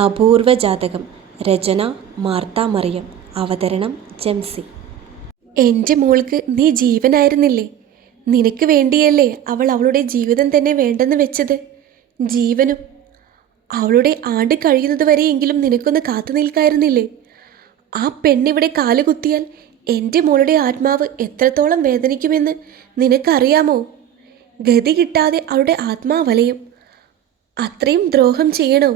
അപൂർവ ജാതകം. രചന മാർത്ത മറിയം. അവതരണം ജംസി. എൻ്റെ മോൾക്ക് നീ ജീവനായിരുന്നില്ലേ? നിനക്ക് വേണ്ടിയല്ലേ അവൾ അവളുടെ ജീവിതം തന്നെ വേണ്ടെന്ന് വെച്ചത്? ജീവനും. അവളുടെ ആണ്ട് കഴിയുന്നതുവരെയെങ്കിലും നിനക്കൊന്ന് കാത്തു നിൽക്കായിരുന്നില്ലേ? ആ പെണ്ണിവിടെ കാലുകുത്തിയാൽ എൻ്റെ മോളുടെ ആത്മാവ് എത്രത്തോളം വേദനിക്കുമെന്ന് നിനക്കറിയാമോ? ഗതി കിട്ടാതെ അവളുടെ ആത്മാവലയും. അത്രയും ദ്രോഹം ചെയ്യണോ?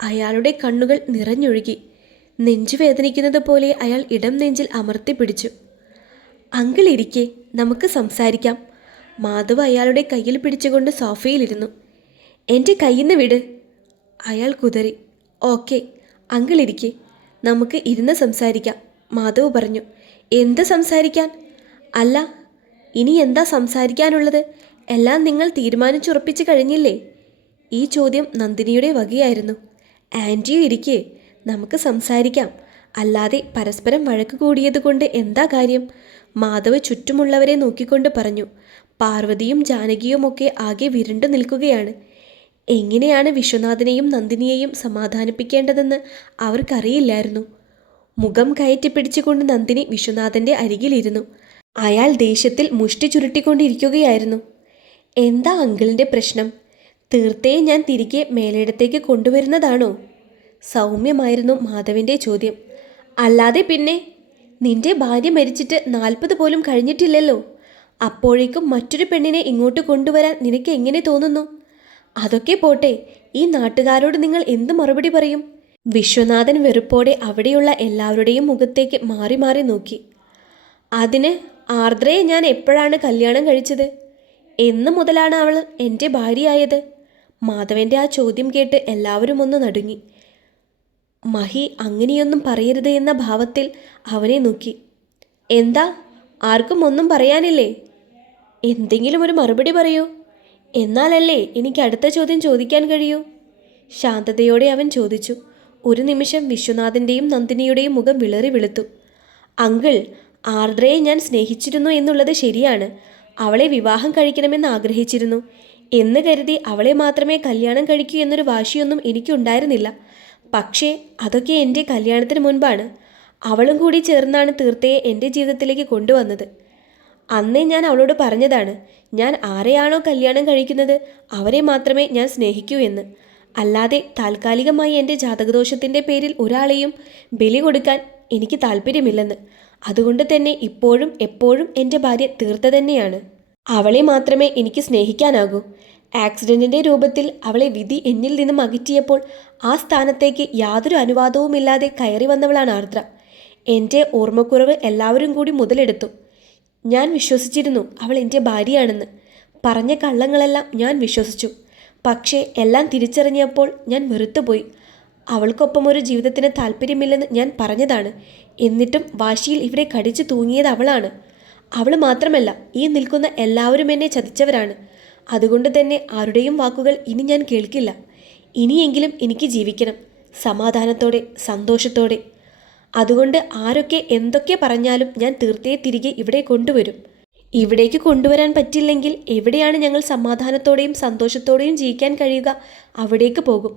അയാളുടെ കണ്ണുകൾ നിറഞ്ഞൊഴുകി. നെഞ്ചുവേദനിക്കുന്നത് പോലെ അയാൾ ഇടം നെഞ്ചിൽ അമർത്തി പിടിച്ചു. അങ്കിൾ ഇരിക്കെ, നമുക്ക് സംസാരിക്കാം. മാധവ് അയാളുടെ കയ്യിൽ പിടിച്ചുകൊണ്ട് സോഫയിലിരുന്നു. എൻ്റെ കയ്യിൽ നിന്ന് വിട്. അയാൾ കുതറി. ഓക്കെ, അങ്കിൾ ഇരിക്കെ, നമുക്ക് ഇരുന്ന് സംസാരിക്കാം, മാധവ് പറഞ്ഞു. എന്ത് സംസാരിക്കാൻ? അല്ല, ഇനി എന്താ സംസാരിക്കാനുള്ളത്? എല്ലാം നിങ്ങൾ തീരുമാനിച്ചുറപ്പിച്ച് കഴിഞ്ഞില്ലേ? ഈ ചോദ്യം നന്ദിനിയുടെ വകയായിരുന്നു. ആൻറ്റിയും ഇരിക്കേ, നമുക്ക് സംസാരിക്കാം. അല്ലാതെ പരസ്പരം വഴക്ക് കൂടിയതുകൊണ്ട് എന്താ കാര്യം? മാധവ് ചുറ്റുമുള്ളവരെ നോക്കിക്കൊണ്ട് പറഞ്ഞു. പാർവതിയും ജാനകിയുമൊക്കെ ആകെ വിരുണ്ടു നിൽക്കുകയാണ്. എങ്ങനെയാണ് വിശ്വനാഥനെയും നന്ദിനിയെയും സമാധാനിപ്പിക്കേണ്ടതെന്ന് അവർക്കറിയില്ലായിരുന്നു. മുഖം കയറ്റിപ്പിടിച്ചുകൊണ്ട് നന്ദിനി വിശ്വനാഥൻ്റെ അരികിലിരുന്നു. അയാൾ ദേഷ്യത്തിൽ മുഷ്ടി ചുരുട്ടിക്കൊണ്ടിരിക്കുകയായിരുന്നു. എന്താ അങ്കിളിൻ്റെ പ്രശ്നം? തീർത്തയെ ഞാൻ തിരികെ മേലിടത്തേക്ക് കൊണ്ടുവരുന്നതാണോ? സൗമ്യമായിരുന്നു മാധവിൻ്റെ ചോദ്യം. അല്ലാതെ പിന്നെ, നിന്റെ ഭാര്യ മരിച്ചിട്ട് 40 പോലും കഴിഞ്ഞിട്ടില്ലല്ലോ. അപ്പോഴേക്കും മറ്റൊരു പെണ്ണിനെ ഇങ്ങോട്ട് കൊണ്ടുവരാൻ നിനക്ക് എങ്ങനെ തോന്നുന്നു? അതൊക്കെ പോട്ടെ, ഈ നാട്ടുകാരോട് നിങ്ങൾ എന്ത് മറുപടി പറയും? വിശ്വനാഥൻ വെറുപ്പോടെ അവിടെയുള്ള എല്ലാവരുടെയും മുഖത്തേക്ക് മാറി മാറി നോക്കി. അതിന് ആർദ്രയെ ഞാൻ എപ്പോഴാണ് കല്യാണം കഴിച്ചത്? എന്ന് മുതലാണ് അവൾ എൻ്റെ ഭാര്യയായത്? മാധവൻ്റെ ആ ചോദ്യം കേട്ട് എല്ലാവരും ഒന്ന് നടുങ്ങി. മഹി അങ്ങനെയൊന്നും പറയരുത് എന്ന ഭാവത്തിൽ അവനെ നോക്കി. എന്താ, ആർക്കും ഒന്നും പറയാനില്ലേ? എന്തെങ്കിലും ഒരു മറുപടി പറയൂ, എന്നാലല്ലേ എനിക്ക് അടുത്ത ചോദ്യം ചോദിക്കാൻ കഴിയൂ. ശാന്തതയോടെ അവൻ ചോദിച്ചു. ഒരു നിമിഷം വിശ്വനാഥൻ്റെയും നന്ദിനിയുടെയും മുഖം വിളറി വെളുത്തു. അങ്കിൾ, ആർദ്രയെ ഞാൻ സ്നേഹിച്ചിരുന്നു എന്നുള്ളത് ശരിയാണ്. അവളെ വിവാഹം കഴിക്കണമെന്ന് ആഗ്രഹിച്ചിരുന്നു. എന്ന് കരുതി അവളെ മാത്രമേ കല്യാണം കഴിക്കൂ എന്നൊരു വാശിയൊന്നും എനിക്കുണ്ടായിരുന്നില്ല. പക്ഷേ അതൊക്കെ എൻ്റെ കല്യാണത്തിന് മുൻപാണ്. അവളും കൂടി ചേർന്നാണ് തീർത്തയെ എൻ്റെ ജീവിതത്തിലേക്ക് കൊണ്ടുവന്നത്. അന്നേ ഞാൻ അവളോട് പറഞ്ഞതാണ്, ഞാൻ ആരെയാണോ കല്യാണം കഴിക്കുന്നത് അവരെ മാത്രമേ ഞാൻ സ്നേഹിക്കൂ എന്ന്. അല്ലാതെ താൽക്കാലികമായി എൻ്റെ ജാതകദോഷത്തിൻ്റെ പേരിൽ ഒരാളെയും ബലി കൊടുക്കാൻ എനിക്ക് താല്പര്യമില്ലെന്ന്. അതുകൊണ്ട് തന്നെ ഇപ്പോഴും എപ്പോഴും എൻ്റെ ഭാര്യ തീർത്ത തന്നെയാണ്. അവളെ മാത്രമേ എനിക്ക് സ്നേഹിക്കാനാകൂ. ആക്സിഡൻറ്റിൻ്റെ രൂപത്തിൽ അവളെ വിധി എന്നിൽ നിന്നും അകറ്റിയപ്പോൾ ആ സ്ഥാനത്തേക്ക് യാതൊരു അനുവാദവുമില്ലാതെ കയറി വന്നവളാണ് ആർദ്ര. എൻ്റെ ഓർമ്മക്കുറവ് എല്ലാവരും കൂടി മുതലെടുത്തു. ഞാൻ വിശ്വസിച്ചിരുന്നു അവൾ എൻ്റെ ഭാര്യയാണെന്ന്. പറഞ്ഞ കള്ളങ്ങളെല്ലാം ഞാൻ വിശ്വസിച്ചു. പക്ഷേ എല്ലാം തിരിച്ചറിഞ്ഞപ്പോൾ ഞാൻ വെറുത്തുപോയി. അവൾക്കൊപ്പം ഒരു ജീവിതത്തിന് താല്പര്യമില്ലെന്ന് ഞാൻ പറഞ്ഞതാണ്. എന്നിട്ടും വാശിയിൽ ഇവിടെ കടിച്ചു തൂങ്ങിയത് അവളാണ്. അവൾ മാത്രമല്ല, ഈ നിൽക്കുന്ന എല്ലാവരും എന്നെ ചതിച്ചവരാണ്. അതുകൊണ്ട് തന്നെ ആരുടെയും വാക്കുകൾ ഇനി ഞാൻ കേൾക്കില്ല. ഇനിയെങ്കിലും എനിക്ക് ജീവിക്കണം, സമാധാനത്തോടെ, സന്തോഷത്തോടെ. അതുകൊണ്ട് ആരൊക്കെ എന്തൊക്കെ പറഞ്ഞാലും ഞാൻ തീർത്തേ തിരികെ ഇവിടെ കൊണ്ടുവരും. ഇവിടേക്ക് കൊണ്ടുവരാൻ പറ്റില്ലെങ്കിൽ എവിടെയാണ് ഞങ്ങൾ സമാധാനത്തോടെയും സന്തോഷത്തോടെയും ജീവിക്കാൻ കഴിയുക, അവിടേക്ക് പോകും.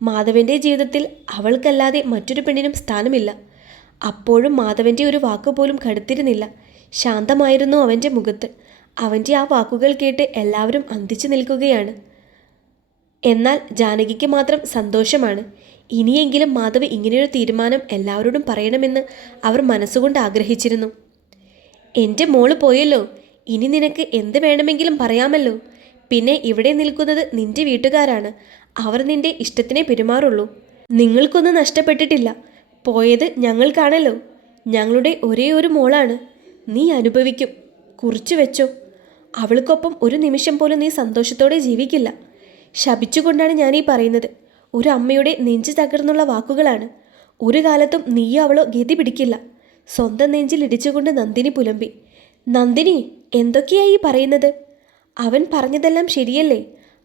മാധവൻ്റെ ജീവിതത്തിൽ അവൾക്കല്ലാതെ മറ്റൊരു പെണ്ണിനും സ്ഥാനമില്ല. അപ്പോഴും മാധവൻ്റെ ഒരു വാക്കുപോലും കടുത്തിരുന്നില്ല. ശാന്തമായിരുന്നു അവൻ്റെ മുഖത്ത്. അവൻ്റെ ആ വാക്കുകൾ കേട്ട് എല്ലാവരും അന്തിച്ചു നിൽക്കുകയാണ്. എന്നാൽ ജാനകിക്ക് മാത്രം സന്തോഷമാണ്. ഇനിയെങ്കിലും മാധവ് ഇങ്ങനെയൊരു തീരുമാനം എല്ലാവരോടും പറയണമെന്ന് അവർ മനസ്സുകൊണ്ട് ആഗ്രഹിച്ചിരുന്നു. എൻ്റെ മോള് പോയല്ലോ, ഇനി നിനക്ക് എന്ത് വേണമെങ്കിലും പറയാമല്ലോ. പിന്നെ ഇവിടെ നിൽക്കുന്നത് നിന്റെ വീട്ടുകാരാണ്. അവർ നിന്റെ ഇഷ്ടത്തിനെ പെരുമാറുള്ളൂ. നിങ്ങൾക്കൊന്നും നഷ്ടപ്പെട്ടിട്ടില്ല. പോയത് ഞങ്ങൾക്കാണല്ലോ. ഞങ്ങളുടെ ഒരേ ഒരു മോളാണ്. നീ അനുഭവിക്കും. കുറിച്ചു വെച്ചോ. അവൾക്കൊപ്പം ഒരു നിമിഷം പോലും നീ സന്തോഷത്തോടെ ജീവിക്കില്ല. ശപിച്ചുകൊണ്ടാണ് ഞാനീ പറയുന്നത്. ഒരു അമ്മയുടെ നെഞ്ച് തകർന്നുള്ള വാക്കുകളാണ്. ഒരു കാലത്തും നീയോ അവളോ ഗതി പിടിക്കില്ല. സ്വന്തം നെഞ്ചിൽ ഇടിച്ചുകൊണ്ട് നന്ദിനി പുലമ്പി. നന്ദിനി, എന്തൊക്കെയായി പറയുന്നത്? അവൻ പറഞ്ഞതെല്ലാം ശരിയല്ലേ?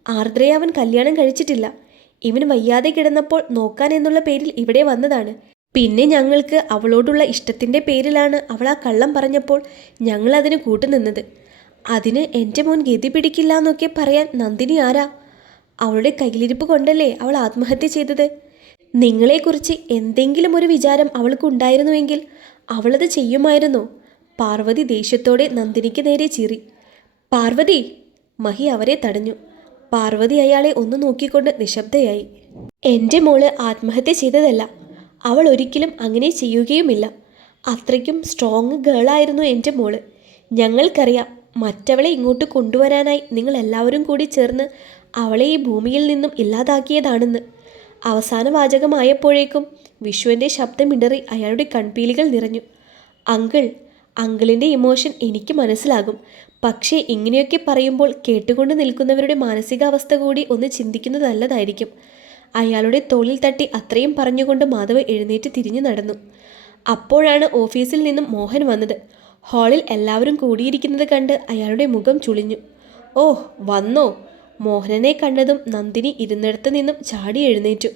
ആർദ്രയെ അവൻ കല്യാണം കഴിച്ചിട്ടില്ല. ഇവന് വയ്യാതെ കിടന്നപ്പോൾ നോക്കാൻ എന്നുള്ള പേരിൽ ഇവിടെ വന്നതാണ്. പിന്നെ ഞങ്ങൾക്ക് അവളോടുള്ള ഇഷ്ടത്തിൻ്റെ പേരിലാണ് അവൾ ആ കള്ളം പറഞ്ഞപ്പോൾ ഞങ്ങൾ അതിന് കൂട്ടുനിന്നത്. അതിന് എൻ്റെ മോൻ ഗതി പിടിക്കില്ല എന്നൊക്കെ പറയാൻ നന്ദിനി ആരാ? അവളുടെ കയ്യിലിരിപ്പ് കൊണ്ടല്ലേ അവൾ ആത്മഹത്യ ചെയ്തത്? നിങ്ങളെക്കുറിച്ച് എന്തെങ്കിലും ഒരു വിചാരം അവൾക്കുണ്ടായിരുന്നുവെങ്കിൽ അവളത് ചെയ്യുമായിരുന്നോ? പാർവതി ദേഷ്യത്തോടെ നന്ദിനിക്ക് നേരെ ചീറി. പാർവതി! മഹി അവരെ തടഞ്ഞു. പാർവതി അയാളെ ഒന്ന് നോക്കിക്കൊണ്ട് നിശബ്ദയായി. എൻ്റെ മോള് ആത്മഹത്യ ചെയ്തതല്ല. അവൾ ഒരിക്കലും അങ്ങനെ ചെയ്യുകയുമില്ല. അത്രയ്ക്കും സ്ട്രോങ് ഗേളായിരുന്നു എൻ്റെ മോള്. ഞങ്ങൾക്കറിയാം, മറ്റവളെ ഇങ്ങോട്ട് കൊണ്ടുവരാനായി നിങ്ങൾ എല്ലാവരും കൂടി ചേർന്ന് അവളെ ഈ ഭൂമിയിൽ നിന്നും ഇല്ലാതാക്കിയതാണെന്ന്. അവസാന വാചകമായപ്പോഴേക്കും വിശ്വൻ്റെ ശബ്ദമിടറി അയാളുടെ കൺപീലികൾ നിറഞ്ഞു. അങ്കിളിൻ്റെ ഇമോഷൻ എനിക്ക് മനസ്സിലാകും. പക്ഷേ ഇങ്ങനെയൊക്കെ പറയുമ്പോൾ കേട്ടുകൊണ്ട് നിൽക്കുന്നവരുടെ മാനസികാവസ്ഥ കൂടി ഒന്ന് ചിന്തിക്കുന്നത് നല്ലതായിരിക്കും. അയാളുടെ തോളിൽ തട്ടി അത്രയും പറഞ്ഞുകൊണ്ട് മാധവ് എഴുന്നേറ്റ് തിരിഞ്ഞു നടന്നു. അപ്പോഴാണ് ഓഫീസിൽ നിന്നും മോഹൻ വന്നത്. ഹാളിൽ എല്ലാവരും കൂടിയിരിക്കുന്നത് കണ്ട് അയാളുടെ മുഖം ചുളിഞ്ഞു. ഓഹ്, വന്നോ? മോഹനനെ കണ്ടതും നന്ദിനി ഇരുന്നിടത്ത് നിന്നും ചാടി എഴുന്നേറ്റു.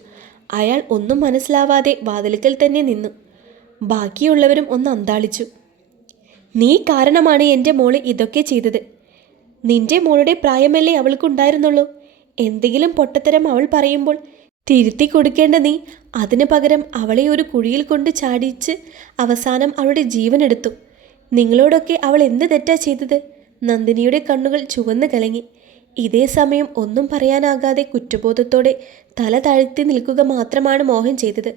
അയാൾ ഒന്നും മനസ്സിലാവാതെ വാതിൽക്കൽ തന്നെ നിന്നു. ബാക്കിയുള്ളവരും ഒന്ന് അന്താളിച്ചു. നീ കാരണമാണ് എൻ്റെ മോള് ഇതൊക്കെ ചെയ്തത്. നിന്റെ മോളുടെ പ്രായമല്ലേ അവൾക്കുണ്ടായിരുന്നുള്ളൂ. എന്തെങ്കിലും പൊട്ടത്തരം അവൾ പറയുമ്പോൾ തിരുത്തി കൊടുക്കേണ്ട നീ അതിന് പകരം അവളെ ഒരു കുഴിയിൽ കൊണ്ട് ചാടിച്ച് അവസാനം അവളുടെ ജീവനെടുത്തു. നിങ്ങളോടൊക്കെ അവൾ എന്ത് തെറ്റാ ചെയ്തത്? നന്ദിനിയുടെ കണ്ണുകൾ ചുവന്ന് കലങ്ങി. ഇതേ സമയം ഒന്നും പറയാനാകാതെ കുറ്റബോധത്തോടെ തല താഴ്ത്തി നിൽക്കുക മാത്രമാണ് മോഹൻ ചെയ്തത്.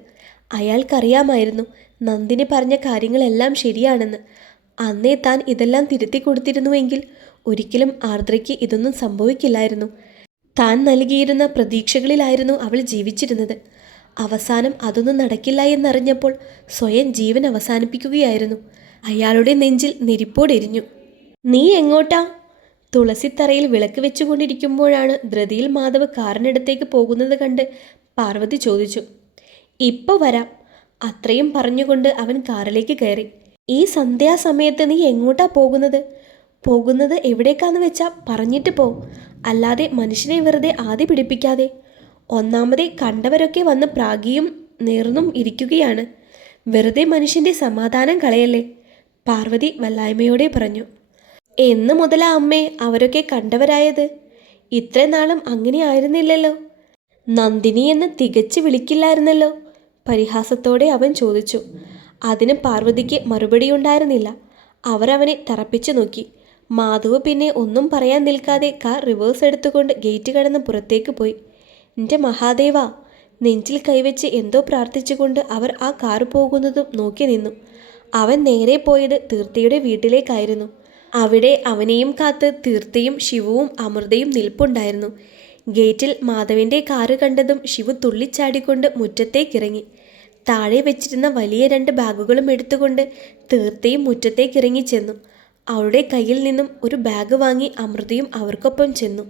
അയാൾക്കറിയാമായിരുന്നു നന്ദിനി പറഞ്ഞ കാര്യങ്ങളെല്ലാം ശരിയാണെന്ന്. അന്നേ താൻ ഇതെല്ലാം തിരുത്തി കൊടുത്തിരുന്നുവെങ്കിൽ ഒരിക്കലും ആർദ്രയ്ക്ക് ഇതൊന്നും സംഭവിക്കില്ലായിരുന്നു. താൻ നൽകിയിരുന്ന പ്രതീക്ഷകളിലായിരുന്നു അവൾ ജീവിച്ചിരുന്നത്. അവസാനം അതൊന്നും നടക്കില്ല എന്നറിഞ്ഞപ്പോൾ സ്വയം ജീവൻ അവസാനിപ്പിക്കുകയായിരുന്നു. അയാളുടെ നെഞ്ചിൽ നെരിപ്പോടെരിഞ്ഞു. നീ എങ്ങോട്ടാ? തുളസിത്തറയിൽ വിളക്ക് വെച്ചുകൊണ്ടിരിക്കുമ്പോഴാണ് ധൃതിയിൽ മാധവ് കാറിനടുത്തേക്ക് പോകുന്നത് കണ്ട് പാർവതി ചോദിച്ചു. ഇപ്പോൾ വരാം. അത്രയും പറഞ്ഞുകൊണ്ട് അവൻ കാറിലേക്ക് കയറി. ഈ സന്ധ്യാസമയത്ത് നീ എങ്ങോട്ടാ പോകുന്നത് എവിടേക്കാന്ന് വെച്ചാൽ പറഞ്ഞിട്ട് പോ. അല്ലാതെ മനുഷ്യനെ വെറുതെ ആദി പിടിപ്പിക്കാതെ. ഒന്നാമതേ കണ്ടവരൊക്കെ വന്ന് പ്രാഗിയും നേർന്നും ഇരിക്കുകയാണ്. വെറുതെ മനുഷ്യൻ്റെ സമാധാനം കളയല്ലേ, പാർവതി വല്ലായ്മയോടെ പറഞ്ഞു. എന്ന് മുതലാ അമ്മേ അവരൊക്കെ കണ്ടവരായത്? ഇത്ര നാളും അങ്ങനെ ആയിരുന്നില്ലല്ലോ. നന്ദിനി എന്ന് തികച്ച് വിളിക്കില്ലായിരുന്നല്ലോ, പരിഹാസത്തോടെ അവൻ ചോദിച്ചു. അതിന് പാർവതിക്ക് മറുപടിയുണ്ടായിരുന്നില്ല. അവർ അവനെ തറപ്പിച്ചു നോക്കി. മാധവ് പിന്നെ ഒന്നും പറയാൻ നിൽക്കാതെ കാർ റിവേഴ്സ് എടുത്തുകൊണ്ട് ഗേറ്റ് കടന്ന് പുറത്തേക്ക് പോയി. എൻ്റെ മഹാദേവ! നെഞ്ചിൽ കൈവച്ച് എന്തോ പ്രാർത്ഥിച്ചുകൊണ്ട് അവർ ആ കാർ പോകുന്നതും നോക്കി നിന്നു. അവൻ നേരെ പോയത് തീർത്ഥയുടെ വീട്ടിലേക്കായിരുന്നു. അവിടെ അവനെയും കാത്ത് തീർത്ഥയും ശിവുവും അമൃതയും നിൽപ്പുണ്ടായിരുന്നു. ഗേറ്റിൽ മാധവിൻ്റെ കാറ് കണ്ടതും ശിവു തുള്ളിച്ചാടിക്കൊണ്ട് മുറ്റത്തേക്കിറങ്ങി. താഴെ വെച്ചിരുന്ന വലിയ 2 ബാഗുകളും എടുത്തുകൊണ്ട് തീർത്ഥയും മുറ്റത്തേക്കിറങ്ങി ചെന്നു. അവളുടെ കയ്യിൽ നിന്നും ഒരു ബാഗ് വാങ്ങി അമൃതയും അവർക്കൊപ്പം ചെന്നു.